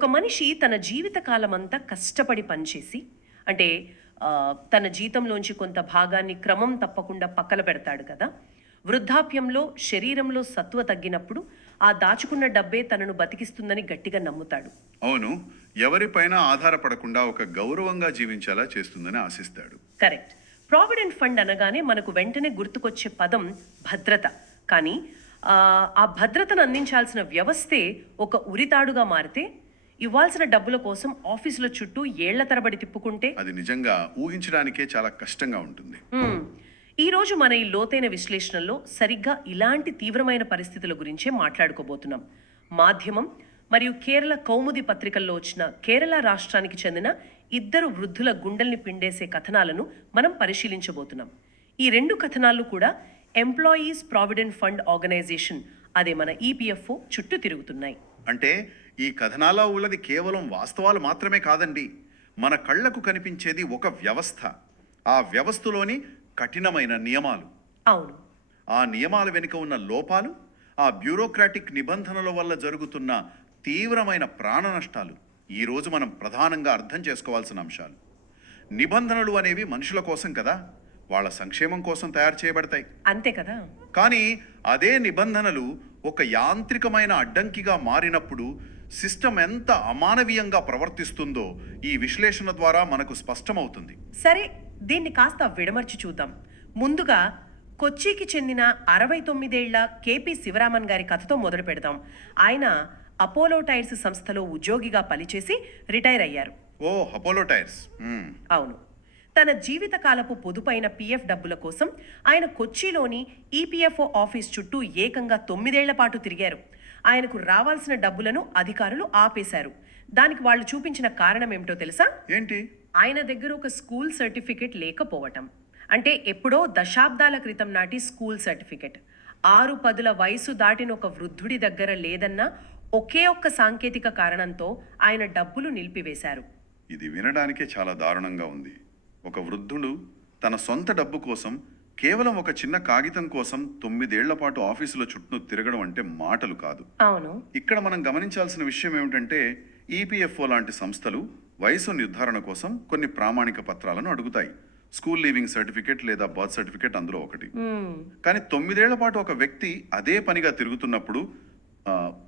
ఒక మనిషి తన జీవితకాలమంతా కష్టపడి పనిచేసి అంటే తన జీతంలోంచి కొంత భాగాన్ని క్రమం తప్పకుండా పక్కన పెడతాడు కదా. వృద్ధాప్యంలో శరీరంలో సత్వ తగ్గినప్పుడు ఆ దాచుకున్న డబ్బే తనను బతికిస్తుందని గట్టిగా నమ్ముతాడు. అవును, ఎవరిపైన ఆధారపడకుండా ఒక గౌరవంగా జీవించేలా చేస్తుందని ఆశిస్తాడు. కరెక్ట్. ప్రావిడెంట్ ఫండ్ అనగానే మనకు వెంటనే గుర్తుకొచ్చే పదం భద్రత. కానీ ఆ భద్రతను అందించాల్సిన వ్యవస్థే ఒక ఉరితాడుగా మారితే, ఇవ్వాల్సిన డబ్బుల కోసం ఆఫీసుల చుట్టూ ఏళ్ల తరబడి తిప్పుకుంటే అది నిజంగా ఊహించడానికే చాలా కష్టంగా ఉంటుంది. ఈ రోజు మన ఈ లోతైన విశ్లేషణలో సరిగ్గా ఇలాంటి తీవ్రమైన పరిస్థితుల గురించే మాట్లాడుకోబోతున్నాం. మాధ్యమం మరియు కేరళ కౌముది పత్రికల్లో వచ్చిన కేరళ రాష్ట్రానికి చెందిన ఇద్దరు వృద్ధుల గుండెల్ని పిండేసే కథనాలను మనం పరిశీలించబోతున్నాం. ఈ రెండు కథనాలు కూడా ఎంప్లాయీస్ ప్రావిడెంట్ ఫండ్ ఆర్గనైజేషన్, అదే మన ఈపీఎఫ్ఓ చుట్టూ తిరుగుతున్నాయి. అంటే ఈ కథనాల్లో ఉన్నది కేవలం వాస్తవాలు మాత్రమే కాదండి. మన కళ్లకు కనిపించేది ఒక వ్యవస్థ, ఆ వ్యవస్థలోని కఠినమైన నియమాలు. అవును, ఆ నియమాల వెనుక ఉన్న లోపాలు, ఆ బ్యూరోక్రాటిక్ నిబంధనల వల్ల జరుగుతున్న తీవ్రమైన ప్రాణ నష్టాలు ఈరోజు మనం ప్రధానంగా అర్థం చేసుకోవాల్సిన అంశాలు. నిబంధనలు అనేవి మనుషుల కోసం కదా, వాళ్ళ సంక్షేమం కోసం తయారు చేయబడతాయి, అంతే కదా. కానీ అదే నిబంధనలు ఒక యాంత్రికమైన అడ్డంకిగా మారినప్పుడు సిస్టమ్ ఎంత అమానవీయంగా ప్రవర్తిస్తుందో ఈ విశ్లేషణ ద్వారా మనకు స్పష్టమవుతుంది. సరే, దీన్ని కాస్త విడమర్చి చూద్దాం. ముందుగా కొచ్చికి చెందిన 69 కేపీ శివరామన్ గారి కథతో మొదలు పెడదాం. ఆయన అపోలో టైర్స్ సంస్థలో ఉద్యోగిగా పనిచేసి రిటైర్ అయ్యారు. ఓ, అపోలో టైర్స్. అవును. తన జీవితకాలపు పొదుపైన పిఎఫ్ డబ్బుల కోసం ఆయన కొచ్చిలోని ఈపీఎఫ్ఓ ఆఫీస్ చుట్టూ ఏకంగా 9 ఏళ్ల పాటు తిరిగారు. ఆయనకు రావాల్సిన డబ్బులను అధికారులు ఆపేశారు. దానికి వాళ్ళు చూపించిన కారణం ఏమిటో తెలుసా? ఏంటి? ఆయన దగ్గర ఒక స్కూల్ సర్టిఫికెట్ లేకపోవటం. అంటే ఎప్పుడో దశాబ్దాల క్రితం నాటి స్కూల్ సర్టిఫికెట్. 6-10 వయసు దాటిన ఒక వృద్ధుడి దగ్గర లేదన్న ఒకే ఒక్క సాంకేతిక కారణంతో ఆయన డబ్బులు నిలిపివేశారు. ఇది వినడానికే చాలా దారుణంగా ఉంది. ఒక వృద్ధుడు తన సొంత డబ్బు కోసం కేవలం ఒక చిన్న కాగితం కోసం 9 ఏళ్ల పాటు ఆఫీసుల చుట్టూ తిరగడం అంటే మాటలు కాదు. అవును. ఇక్కడ మనం గమనించాల్సిన విషయం ఏమిటంటే ఈపీఎఫ్ఓ లాంటి సంస్థలు వయసు నిర్ధారణ కోసం కొన్ని ప్రామాణిక పత్రాలను అడుగుతాయి. స్కూల్ లీవింగ్ సర్టిఫికేట్ లేదా బర్త్ సర్టిఫికేట్ అందులో ఒకటి. కానీ 9 ఏళ్ల పాటు ఒక వ్యక్తి అదే పనిగా తిరుగుతున్నప్పుడు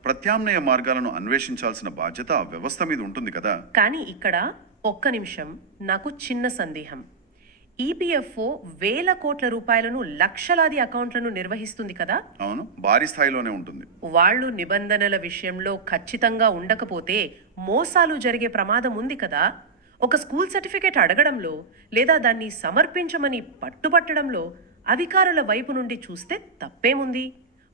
ప్రత్యామ్నాయ మార్గాలను అన్వేషించాల్సిన బాధ్యత ఆ వ్యవస్థ మీద ఉంటుంది కదా. కానీ ఇక్కడ ఒక్క నిమిషం, నాకు చిన్న సందేహం. ఈపీఎఫ్ఓ వేల కోట్ల రూపాయలను, లక్షలాది అకౌంట్లను నిర్వహిస్తుంది కదా. అవును, భారీ స్థాయిలోనే ఉంటుంది. వాళ్ళు నిబంధనల విషయంలో ఖచ్చితంగా ఉండకపోతే మోసాలు జరిగే ప్రమాదం ఉంది కదా. ఒక స్కూల్ సర్టిఫికేట్ అడగడంలో లేదా దాన్ని సమర్పించమని పట్టుబట్టడంలో అధికారుల వైపు నుండి చూస్తే తప్పేముంది?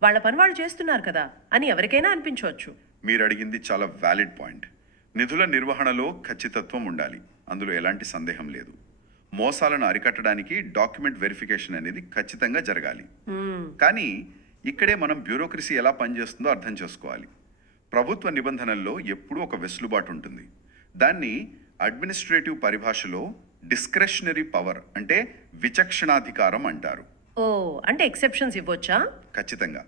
వాళ్ళ పని వాళ్ళు చేస్తున్నారు కదా అని ఎవరికైనా అనిపించవచ్చు. మీరు అడిగింది చాలా వ్యాలిడ్ పాయింట్. నిధుల నిర్వహణలో ఖచ్చితత్వం ఉండాలి, అందులో ఎలాంటి సందేహం లేదు. మోసాలను అరికట్టడానికి డాక్యుమెంట్ వెరిఫికేషన్ అనేది ఖచ్చితంగా జరగాలి. కానీ ఇక్కడే మనం బ్యూరోక్రసీ ఎలా పనిచేస్తుందో అర్థం చేసుకోవాలి. ప్రభుత్వ నిబంధనల్లో ఎప్పుడూ ఒక వెసులుబాటు ఉంటుంది. దాన్ని అడ్మినిస్ట్రేటివ్ పరిభాషలో డిస్క్రెషనరీ పవర్, అంటే విచక్షణాధికారం అంటారు. ఓ, అంటే ఎక్సెప్షన్స్ ఇవ్వొచ్చా? ఖచ్చితంగా.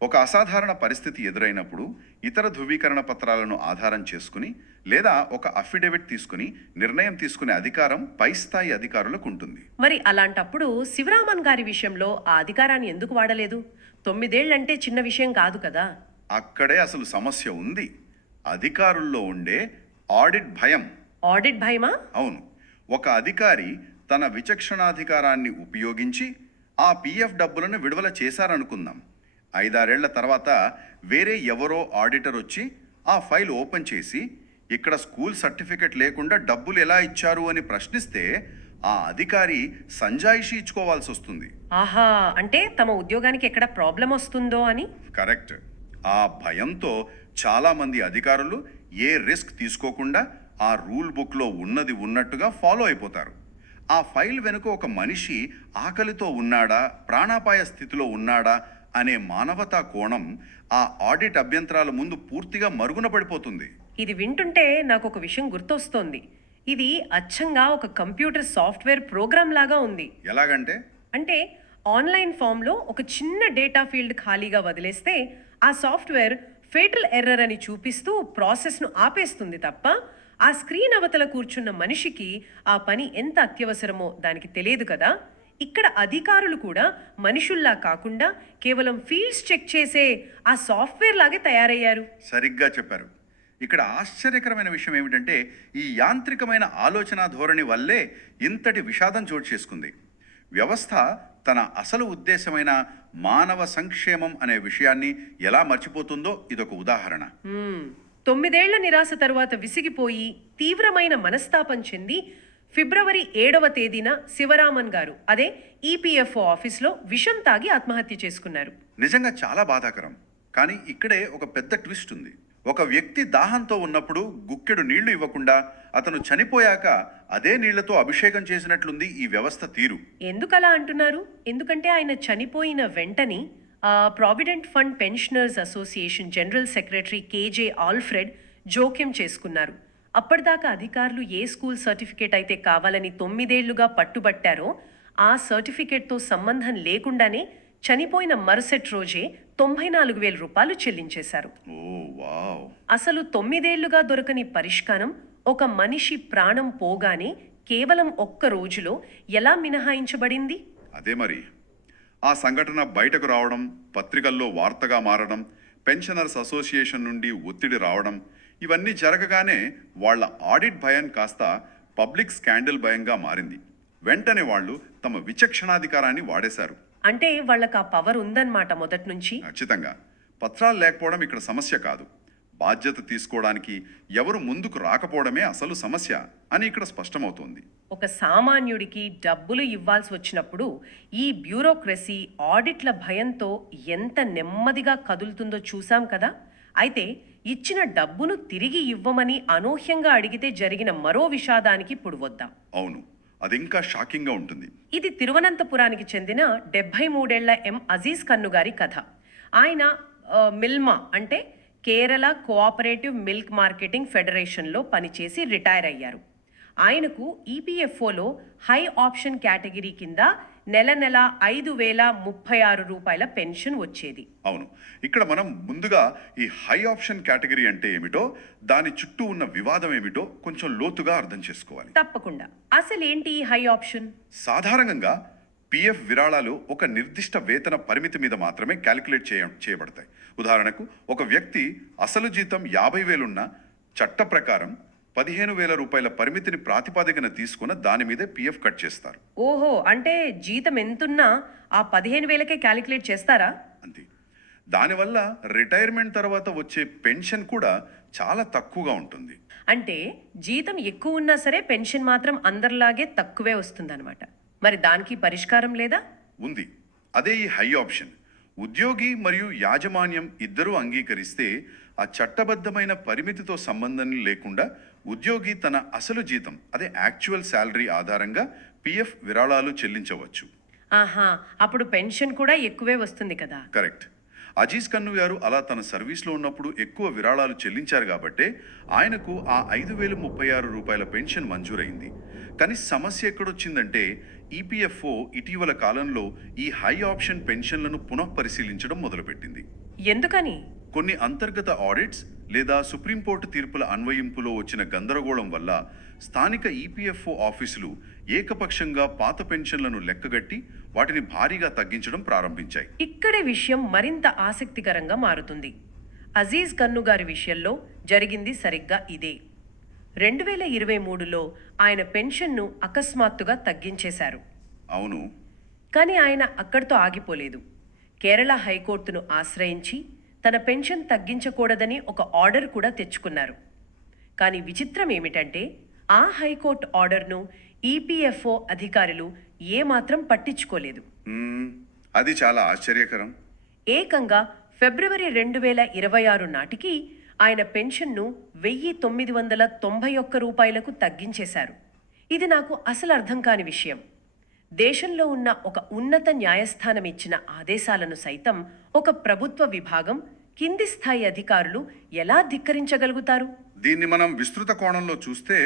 ఒక అసాధారణ పరిస్థితి ఎదురైనప్పుడు ఇతర ధృవీకరణ పత్రాలను ఆధారం చేసుకుని లేదా ఒక అఫిడవిట్ తీసుకుని నిర్ణయం తీసుకునే అధికారం పై స్థాయి అధికారులకు ఉంటుంది. మరి అలాంటప్పుడు శివరామన్ గారి విషయంలో ఆ అధికారాన్ని ఎందుకు వాడలేదు? 9 ఏళ్లంటే చిన్న విషయం కాదు కదా. అక్కడే అసలు సమస్య ఉంది. అధికారుల్లో ఉండే ఆడిట్ భయం. ఆడిట్ భయమా? అవును. ఒక అధికారి తన విచక్షణాధికారాన్ని ఉపయోగించి ఆ పిఎఫ్ డబ్బులను విడుదల చేశారనుకుందాం. 5-6 ఏళ్ల తర్వాత వేరే ఎవరో ఆడిటర్ వచ్చి ఆ ఫైల్ ఓపెన్ చేసి ఇక్కడ స్కూల్ సర్టిఫికెట్ లేకుండా డబ్బులు ఎలా ఇచ్చారు అని ప్రశ్నిస్తే ఆ అధికారి సంజాయిషీ ఇచ్చుకోవాల్సి వస్తుంది. ఆహా, అంటే తమ ఉద్యోగానికి ఎక్కడ ప్రాబ్లం వస్తుందో అని. కరెక్ట్. ఆ భయంతో చాలా మంది అధికారులు ఏ రిస్క్ తీసుకోకుండా ఆ రూల్ బుక్లో ఉన్నది ఉన్నట్టుగా ఫాలో అయిపోతారు. ఆ ఫైల్ వెనుక ఒక మనిషి ఆకలితో ఉన్నాడా, ప్రాణాపాయ స్థితిలో ఉన్నాడా అనే మానవతా కోణం ఆ ఆడిట్ అభ్యంతరాల ముందు పూర్తిగా మరుగున పడిపోతుంది. ఇది వింటుంటే నాకు ఒక విషయం గుర్తొస్తోంది. ఇది అచ్చంగా ఒక కంప్యూటర్ సాఫ్ట్వేర్ ప్రోగ్రామ్ లాగా ఉంది. ఎలాగంటే అంటే ఆన్లైన్ ఫామ్లో ఒక చిన్న డేటా ఫీల్డ్ ఖాళీగా వదిలేస్తే ఆ సాఫ్ట్వేర్ ఫేటల్ ఎర్రర్ అని చూపిస్తూ ప్రాసెస్ను ఆపేస్తుంది తప్ప ఆ స్క్రీన్ అవతల కూర్చున్న మనిషికి ఆ పని ఎంత అత్యవసరమో దానికి తెలియదు కదా. ఇక్కడ అధికారులు కూడా మనుషుల్లా కాకుండా కేవలం ఫీల్డ్స్ చెక్ చేసే ఆ సాఫ్ట్వేర్ లాగే తయారయ్యారు. సరిగ్గా చెప్పారు. ఇక్కడ ఆశ్చర్యకరమైన విషయం ఏమిటంటే ఈ యాంత్రికమైన ఆలోచన ధోరణి వల్లే ఇంతటి విషాదం చోటు చేసుకుంది. వ్యవస్థ తన అసలు ఉద్దేశమైన మానవ సంక్షేమం అనే విషయాన్ని ఎలా మర్చిపోతుందో ఇదొక ఉదాహరణ. 9 ఏళ్ల నిరాశ తరువాత విసిగిపోయి తీవ్రమైన మనస్తాపం చెంది ఫిబ్రవరి 7వ తేదీన శివరామన్ గారు అదే ఈపీఎఫ్ఓ ఆఫీస్లో విషం తాగి ఆత్మహత్య చేసుకున్నారు. నిజంగా చాలా బాధాకరం. కానీ ఇక్కడే ఒక పెద్ద ట్విస్ట్ ఉంది. ఒక వ్యక్తి దాహంతో ఉన్నప్పుడు గుక్కెడు నీళ్లు ఇవ్వకుండా అతను చనిపోయాక అదే నీళ్లతో అభిషేకం చేసినట్లుంది ఈ వ్యవస్థ తీరు. ఎందుకలా అంటున్నారు? ఎందుకంటే ఆయన చనిపోయిన వెంటనే provident fund pensioners association general secretary KJ Alfred జోక్యం చేసుకున్నారు. అప్పటిదాకా అధికారులు ఏ స్కూల్ సర్టిఫికేట్ అయితే కావాలని 9 ఏళ్లుగా పట్టుబట్టారో ఆ సర్టిఫికేట్తో సంబంధం లేకుండానే చనిపోయిన మరుసటి రోజే 94,000 రూపాయలు చెల్లించేశారు. ఓ వావ్! అసలు 9 ఏళ్లుగా దొరకని పరిష్కారం ఒక మనిషి ప్రాణం పోగానే కేవలం ఒక్క రోజులో ఎలా మినహాయించబడింది? అదే మరి. ఆ సంఘటన బయటకు రావడం, పత్రికల్లో వార్తగా మారడం, పెన్షనర్స్ అసోసియేషన్ నుండి ఒత్తిడి రావడం, ఇవన్నీ జరగగానే వాళ్ళ ఆడిట్ భయం కాస్త పబ్లిక్ స్కాండల్ భయంగా మారింది. వెంటనే వాళ్ళు తమ విచక్షణాధికారాన్ని వాడేశారు. అంటే వాళ్ళకి ఆ పవర్ ఉందన్నమాట మొదటి నుంచి. ఖచ్చితంగా. పత్రాలు లేకపోవడం ఇక్కడ సమస్య కాదు. బాధ్యత తీసుకోవడానికి ఎవరు ముందుకు రాకపోవడమే అసలు సమస్య అని ఇక్కడ స్పష్టమవుతోంది. ఒక సామాన్యుడికి డబ్బులు ఇవ్వాల్సి వచ్చినప్పుడు ఈ బ్యూరోక్రసీ ఆడిట్ల భయంతో ఎంత నెమ్మదిగా కదులుతుందో చూసాం కదా. అయితే ఇచ్చిన డబ్బును తిరిగి ఇవ్వమని అనూహ్యంగా అడిగితే జరిగిన మరో విషాదానికి ఇప్పుడు వద్దాం. అవును, అది ఇంకా షాకింగ్గా ఉంటుంది. ఇది తిరువనంతపురానికి చెందిన 73 ఏళ్ల ఎం అజీజ్ కన్ను గారి కథ. ఆయన మిల్మా అంటే కేరళ కోఆపరేటివ్ మిల్క్ మార్కెటింగ్ ఫెడరేషన్లో పనిచేసి రిటైర్ అయ్యారు. ఆయనకు ఈపీఎఫ్ఓలో హై ఆప్షన్ కేటగిరీ కింద నెల 5,036 రూపాయల పెన్షన్ వచ్చేది. అవును, ఇక్కడ మనం ముందుగా ఈ హై ఆప్షన్ కేటగిరీ అంటే ఏమిటో, దాని చుట్టూ ఉన్న వివాదం ఏమిటో కొంచెం లోతుగా అర్థం చేసుకోవాలి. తప్పకుండా. అసలేంటి ఈ హై ఆప్షన్? సాధారణంగా పిఎఫ్ విరాళాలు ఒక నిర్దిష్ట వేతన పరిమితి మీద మాత్రమే క్యాలిక్యులేట్ చేయబడతాయి. ఉదాహరణకు ఒక వ్యక్తి అసలు జీతం 50,000 ఉన్న చట్ట ప్రకారం 15,000 రూపాయల పరిమితిని ప్రాతిపాదికన తీసుకున్న దాని మీదే పిఎఫ్ కట్ చేస్తారు. ఓహో, అంటే జీతం ఎంతున్నా ఆ 15,000కే క్యాలిక్యులేట్ చేస్తారా? అంతే. దానివల్ల రిటైర్మెంట్ తర్వాత వచ్చే పెన్షన్ కూడా చాలా తక్కువగా ఉంటుంది. అంటే జీతం ఎక్కువ ఉన్నా సరే పెన్షన్ మాత్రం అందరిలాగే తక్కువే వస్తుందన్నమాట. మరి దానికి పరిష్కారం లేదా? ఉంది. అదే ఈ హై ఆప్షన్. ఉద్యోగి మరియు యాజమాన్యం ఇద్దరూ అంగీకరిస్తే ఆ చట్టబద్ధమైన పరిమితితో సంబంధం లేకుండా ఉద్యోగి తన అసలు జీతం అదే యాక్చువల్ శాలరీ ఆధారంగా పిఎఫ్ విరాళాలు చెల్లించవచ్చు. ఆహా, అప్పుడు పెన్షన్ కూడా ఎక్కువే వస్తుంది కదా. కరెక్ట్. అజీజ్ కన్ను గారు అలా తన సర్వీస్లో ఉన్నప్పుడు ఎక్కువ విరాళాలు చెల్లించారు కాబట్టే ఆయనకు ఆ 5,036 రూపాయల పెన్షన్ మంజూరైంది. కానీ సమస్య ఎక్కడొచ్చిందంటే ఈపీఎఫ్ఓ ఇటీవల కాలంలో ఈ హై ఆప్షన్ పెన్షన్లను పునఃపరిశీలించడం మొదలుపెట్టింది. ఎందుకని? కొన్ని అంతర్గత ఆడిట్స్ లేదా సుప్రీంకోర్టు తీర్పుల అన్వయింపులో వచ్చిన గందరగోళం వల్ల స్థానిక ఈపీఎఫ్ఓ ఆఫీసులు ఏకపక్షంగా పాత పెన్షన్లను లెక్కగట్టి వాటిని భారీగా తగ్గించడం ప్రారంభించాయి. ఇక్కడే విషయం మరింత ఆసక్తికరంగా మారుతుంది. అజీజ్ కన్ను గారి విషయంలో జరిగింది సరిగ్గా ఇదే. 2023లో ఆయన పెన్షన్ను అకస్మాత్తుగా తగ్గించేశారు. అవును. కానీ ఆయన అక్కడితో ఆగిపోలేదు. కేరళ హైకోర్టును ఆశ్రయించి తన పెన్షన్ తగ్గించకూడదని ఒక ఆర్డర్ కూడా తెచ్చుకున్నారు. కానీ విచిత్రం ఏమిటంటే ఆ హైకోర్టు ఆర్డర్ను ఈపీఎఫ్ఓ అధికారులు ఏమాత్రం పట్టించుకోలేదు. అది చాలా ఆశ్చర్యకరం. ఏకంగా ఫిబ్రవరి 2026 నాటికి ఆయన పెన్షన్ను 1,991 రూపాయలకు తగ్గించేశారు. ఇది నాకు అసలు అర్థం కాని విషయం. దేశంలో ఉన్న ఒక ఉన్నత న్యాయస్థానం ఇచ్చిన ఆదేశాలను సైతం ఒక ప్రభుత్వ విభాగం కింది స్థాయి అధికారులు ఎలా ధిక్కరించగలుగుతారు? దీన్ని మనం విస్తృత కోణంలో చూస్తే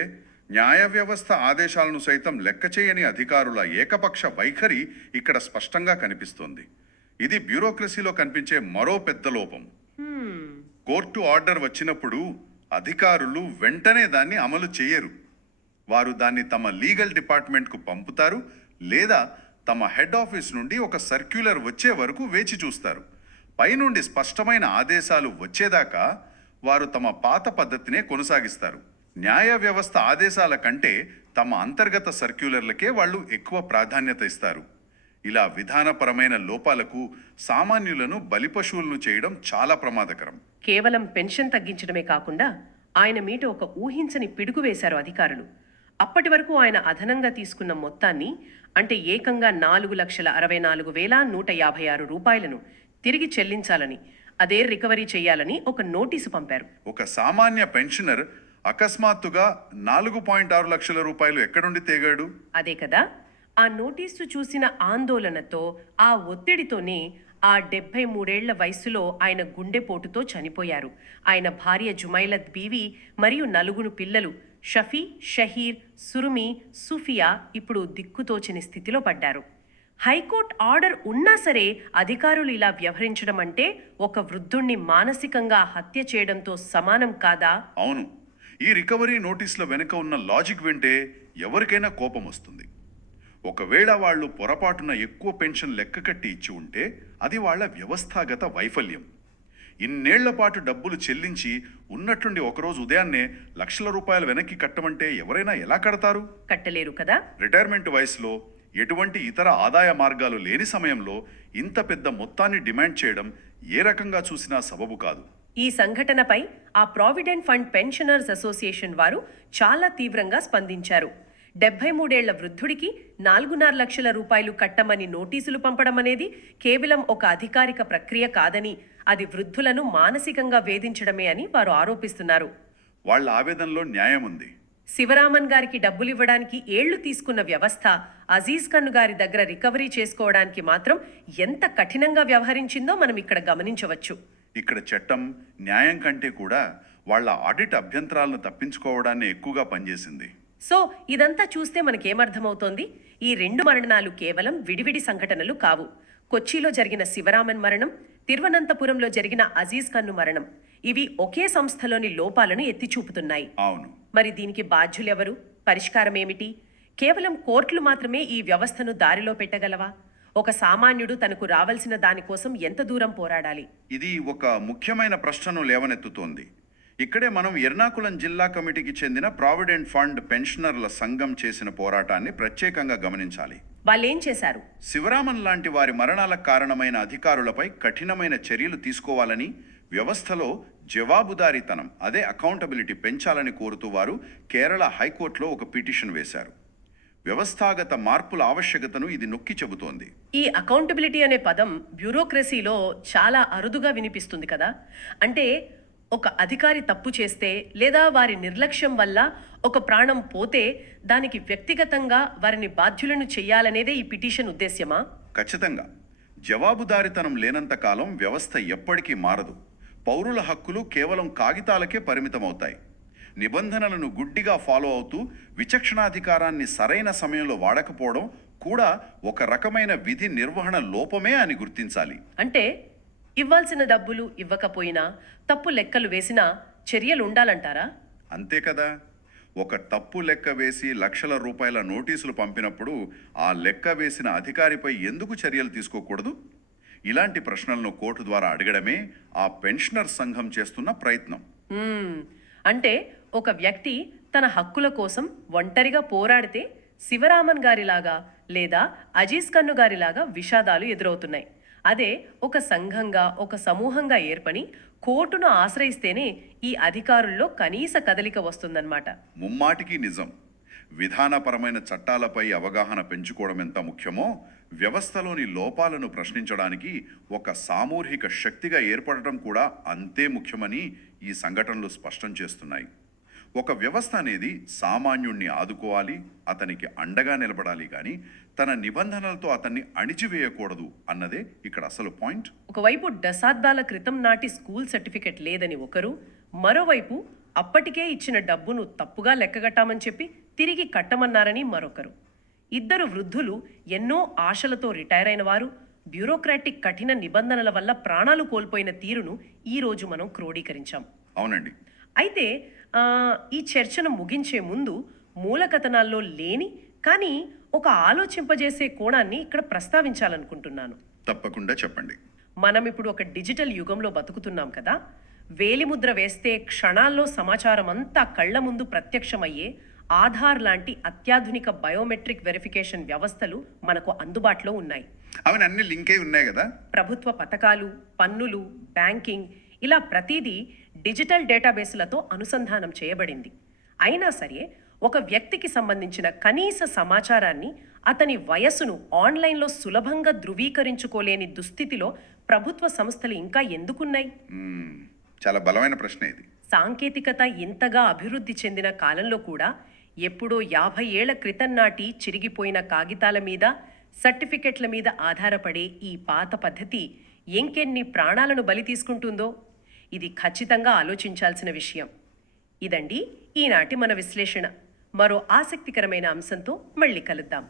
న్యాయ వ్యవస్థ ఆదేశాలను సైతం లెక్క చేయని అధికారుల ఏకపక్ష వైఖరి ఇక్కడ స్పష్టంగా కనిపిస్తోంది. ఇది బ్యూరోక్రసీలో కనిపించే మరో పెద్ద లోపం. కోర్టు ఆర్డర్ వచ్చినప్పుడు అధికారులు వెంటనే దాన్ని అమలు చేయరు. వారు దాన్ని తమ లీగల్ డిపార్ట్మెంట్కు పంపుతారు, లేదా తమ హెడ్ ఆఫీస్ నుండి ఒక సర్క్యులర్ వచ్చే వరకు వేచి చూస్తారు. పైనుండి స్పష్టమైన ఆదేశాలు వచ్చేదాకా వారు తమ పాత పద్ధతినే కొనసాగిస్తారు. న్యాయ వ్యవస్థ ఆదేశాల కంటే తమ అంతర్గత సర్క్యులర్లకే వాళ్ళు ఎక్కువ ప్రాధాన్యత ఇస్తారు. ఇలా విధానపరమైన లోపాలకు సామాన్యులను బలిపశువులను చేయడం చాలా ప్రమాదకరం. కేవలం పెన్షన్ తగ్గించడమే కాకుండా ఆయన మీట ఒక ఊహించని పిడుగు వేశారు అధికారులు. అప్పటి వరకు ఆయన అదనంగా తీసుకున్న మొత్తాన్ని, అంటే ఏకంగా 4,64,156 రూపాయలను తిరిగి చెల్లించాలని, అదే రికవరీ చేయాలని ఒక నోటీసు పంపారు. ఒక సామాన్య పెన్షనర్ అకస్మాత్తుగా 4.6 లక్షల రూపాయలు ఎక్కడుండి తేగాడు? అదే కదా, ఆ నోటీసు చూసిన ఆందోళనతో, ఆ ఒత్తిడితోనే ఆ 73 వయసులో ఆయన గుండెపోటుతో చనిపోయారు. ఆయన భార్య జుమైలత్ బీవి మరియు 4 పిల్లలు షఫీ, షహీర్, సురుమి, సుఫియా ఇప్పుడు దిక్కుతోచని స్థితిలో పడ్డారు. హైకోర్టు ఆర్డర్ ఉన్నా సరే అధికారులు ఇలా వ్యవహరించడం అంటే ఒక వృద్ధుణ్ణి మానసికంగా హత్య చేయడంతో సమానం కాదా? అవును. ఈ రికవరీ నోటీసుల వెనుక ఉన్న లాజిక్ వింటే ఎవరికైనా కోపం వస్తుంది. ఒకవేళ వాళ్ళు పొరపాటున ఎక్కువ పెన్షన్ లెక్క కట్టి ఇచ్చి ఉంటే అది వాళ్ళ వ్యవస్థాగత వైఫల్యం. ఇన్నేళ్ల పాటు డబ్బులు చెల్లించి ఉన్నట్టుండి ఒకరోజు ఉదయాన్నే లక్షల రూపాయలు వెనక్కి కట్టమంటే ఎవరైనా ఎలా కడతారు? కట్టలేరు కదా. రిటైర్మెంట్ వయసులో ఎటువంటి ఇతర ఆదాయ మార్గాలు లేని సమయంలో ఇంత పెద్ద మొత్తాన్ని డిమాండ్ చేయడం ఏ రకంగా చూసినా సబబు కాదు. ఈ సంఘటనపై ఆ ప్రావిడెంట్ ఫండ్ పెన్షనర్స్ అసోసియేషన్ వారు చాలా తీవ్రంగా స్పందించారు. 73 వృద్ధుడికి 4.5 లక్షల రూపాయలు కట్టమని నోటీసులు పంపడం అనేది కేవలం ఒక అధికారిక ప్రక్రియ కాదని, అది వృద్ధులను మానసికంగా వేధించడమే అని వారు ఆరోపిస్తున్నారు. వాళ్ళ ఆవేదనలో న్యాయం ఉంది. శివరామన్ గారికి డబ్బులివ్వడానికి ఏళ్లు తీసుకున్న వ్యవస్థ అజీజ్ ఖన్ను గారి దగ్గర రికవరీ చేసుకోవడానికి మాత్రం ఎంత కఠినంగా వ్యవహరించిందో మనం ఇక్కడ గమనించవచ్చు. ఇక్కడ చట్టం న్యాయం కంటే కూడా వాళ్ళ ఆడిట్ అభ్యంతరాలను తప్పించుకోవడాన్ని ఎక్కువగా పనిచేసింది. సో ఇదంతా చూస్తే మనకేమర్థమవుతోంది? ఈ 2 మరణాలు కేవలం విడివిడి సంఘటనలు కావు. కొచ్చిలో జరిగిన శివరామన్ మరణం, తిరువనంతపురంలో జరిగిన అజీజ్ ఖన్ను మరణం, ఇవి ఒకే సంస్థలోని లోపాలను ఎత్తిచూపుతున్నాయి. అవును. మరి దీనికి బాధ్యులెవరు? పరిష్కారం ఏమిటి? కేవలం కోర్టులు మాత్రమే ఈ వ్యవస్థను దారిలో పెట్టగలవా? ఒక సామాన్యుడు తనకు రావాల్సిన దానికోసం ఎంత దూరం పోరాడాలి? ఇది ఒక ముఖ్యమైన ప్రశ్నను లేవనెత్తుతోంది. ఇక్కడే మనం ఎర్నాకుళం జిల్లా కమిటీకి చెందిన ప్రావిడెంట్ ఫండ్ పెన్షనర్ల సంఘం చేసిన పోరాటాన్ని ప్రత్యేకంగా గమనించాలి. వాళ్ళేం చేశారు? శివరామన్ లాంటి వారి మరణాలకు కారణమైన అధికారులపై కఠినమైన చర్యలు తీసుకోవాలని, వ్యవస్థలో జవాబుదారీతనం, అదే అకౌంటబిలిటీ పెంచాలని కోరుతూ వారు కేరళ హైకోర్టులో ఒక పిటిషన్ వేశారు. వ్యవస్థాగత మార్పుల ఆవశ్యకతను ఇది నొక్కి చెబుతోంది. ఈ అకౌంటబిలిటీ అనే పదం బ్యూరోక్రసీలో చాలా అరుదుగా వినిపిస్తుంది కదా. అంటే ఒక అధికారి తప్పు చేస్తే లేదా వారి నిర్లక్ష్యం వల్ల ఒక ప్రాణం పోతే దానికి వ్యక్తిగతంగా వారిని బాధ్యులను చెయ్యాలనేదే ఈ పిటిషన్ ఉద్దేశ్యమా? ఖచ్చితంగా. జవాబుదారీతనం లేనంత కాలం వ్యవస్థ ఎప్పటికీ మారదు. పౌరుల హక్కులు కేవలం కాగితాలకే పరిమితమవుతాయి. నిబంధనలను గుడ్డిగా ఫాలో అవుతూ విచక్షణాధికారాన్ని సరైన సమయంలో వాడకపోవడం కూడా ఒక రకమైన విధి నిర్వహణ లోపమే అని గుర్తించాలి. అంటే ఇవ్వాల్సిన డబ్బులు ఇవ్వకపోయినా, తప్పు లెక్కలు వేసినా చర్యలు ఉండాలంటారా? అంతే కదా. ఒక తప్పు లెక్క వేసి లక్షల రూపాయల నోటీసులు పంపినప్పుడు ఆ లెక్క వేసిన అధికారిపై ఎందుకు చర్యలు తీసుకోకూడదు? ఇలాంటి ప్రశ్నలను కోర్టు ద్వారా అడగడమే ఆ పెన్షనర్ సంఘం చేస్తున్న ప్రయత్నం. అంటే ఒక వ్యక్తి తన హక్కుల కోసం ఒంటరిగా పోరాడితే శివరామన్ గారిలాగా లేదా అజీజ్ ఖన్ను గారిలాగా విషాదాలు ఎదురవుతున్నాయి. అదే ఒక సంఘంగా, ఒక సమూహంగా ఏర్పడి కోర్టును ఆశ్రయిస్తేనే ఈ అధికారుల్లో కనీస కదలిక వస్తుందన్నమాట. ముమ్మాటికి నిజం. విధానపరమైన చట్టాలపై అవగాహన పెంచుకోవడం ఎంత ముఖ్యమో, వ్యవస్థలోని లోపాలను ప్రశ్నించడానికి ఒక సామూహిక శక్తిగా ఏర్పడటం కూడా అంతే ముఖ్యమని ఈ సంఘటనలు స్పష్టం చేస్తున్నాయి. ఒక వ్యవస్థ అనేది సామాన్యుణ్ణి ఆదుకోవాలి, అతనికి అండగా నిలబడాలి, కానీ తన నిబంధనలతో అతన్ని అణిచివేయకూడదు అన్నదే ఇక్కడ అసలు పాయింట్. ఒకవైపు దశాబ్దాల క్రితం నాటి స్కూల్ సర్టిఫికెట్ లేదని ఒకరు, మరోవైపు అప్పటికే ఇచ్చిన డబ్బును తప్పుగా లెక్కగట్టామని చెప్పి తిరిగి కట్టమన్నారని మరొకరు. ఇద్దరు వృద్ధులు ఎన్నో ఆశలతో రిటైర్ అయిన వారు, బ్యూరోక్రాటిక్ కఠిన నిబంధనల వల్ల ప్రాణాలు కోల్పోయిన తీరును ఈరోజు మనం క్రోడీకరించాం. అవునండి. అయితే ఈ చర్చను ముగించే ముందు మూల కథనాల్లో లేని కానీ ఒక ఆలోచింపజేసే కోణాన్ని ఇక్కడ ప్రస్తావించాలనుకుంటున్నాను. తప్పకుండా చెప్పండి. మనం ఇప్పుడు ఒక డిజిటల్ యుగంలో బతుకుతున్నాం కదా. వేలిముద్ర వేస్తే క్షణాల్లో సమాచారం అంతా కళ్ల ముందు ప్రత్యక్షమయ్యే ఆధార్ లాంటి అత్యాధునిక బయోమెట్రిక్ వెరిఫికేషన్ వ్యవస్థలు మనకు అందుబాటులో ఉన్నాయి. అవన్నీ అన్ని లింక్ అయి ఉన్నాయి కదా. ప్రభుత్వ పథకాలు, పన్నులు, బ్యాంకింగ్ ఇలా ప్రతిదీ డిజిటల్ డేటాబేసులతో అనుసంధానం చేయబడింది. అయినా సరే ఒక వ్యక్తికి సంబంధించిన కనీస సమాచారాన్ని, అతని వయస్సును ఆన్లైన్లో సులభంగా ధృవీకరించుకోలేని దుస్థితిలో ప్రభుత్వ సంస్థలు ఇంకా ఎందుకున్నాయి? చాలా బలమైన ప్రశ్న ఇది. సాంకేతికత ఇంతగా అభివృద్ధి చెందిన కాలంలో కూడా ఎప్పుడో 50 ఏళ్ల క్రితం నాటి చిరిగిపోయిన కాగితాల మీద, సర్టిఫికెట్ల మీద ఆధారపడే ఈ పాత పద్ధతి ఇంకెన్ని ప్రాణాలను బలి తీసుకుంటుందో ఇది ఖచ్చితంగా ఆలోచించాల్సిన విషయం. ఇదండి ఈనాటి మన విశ్లేషణ. మరో ఆసక్తికరమైన అంశంతో మళ్ళీ కలుద్దాం.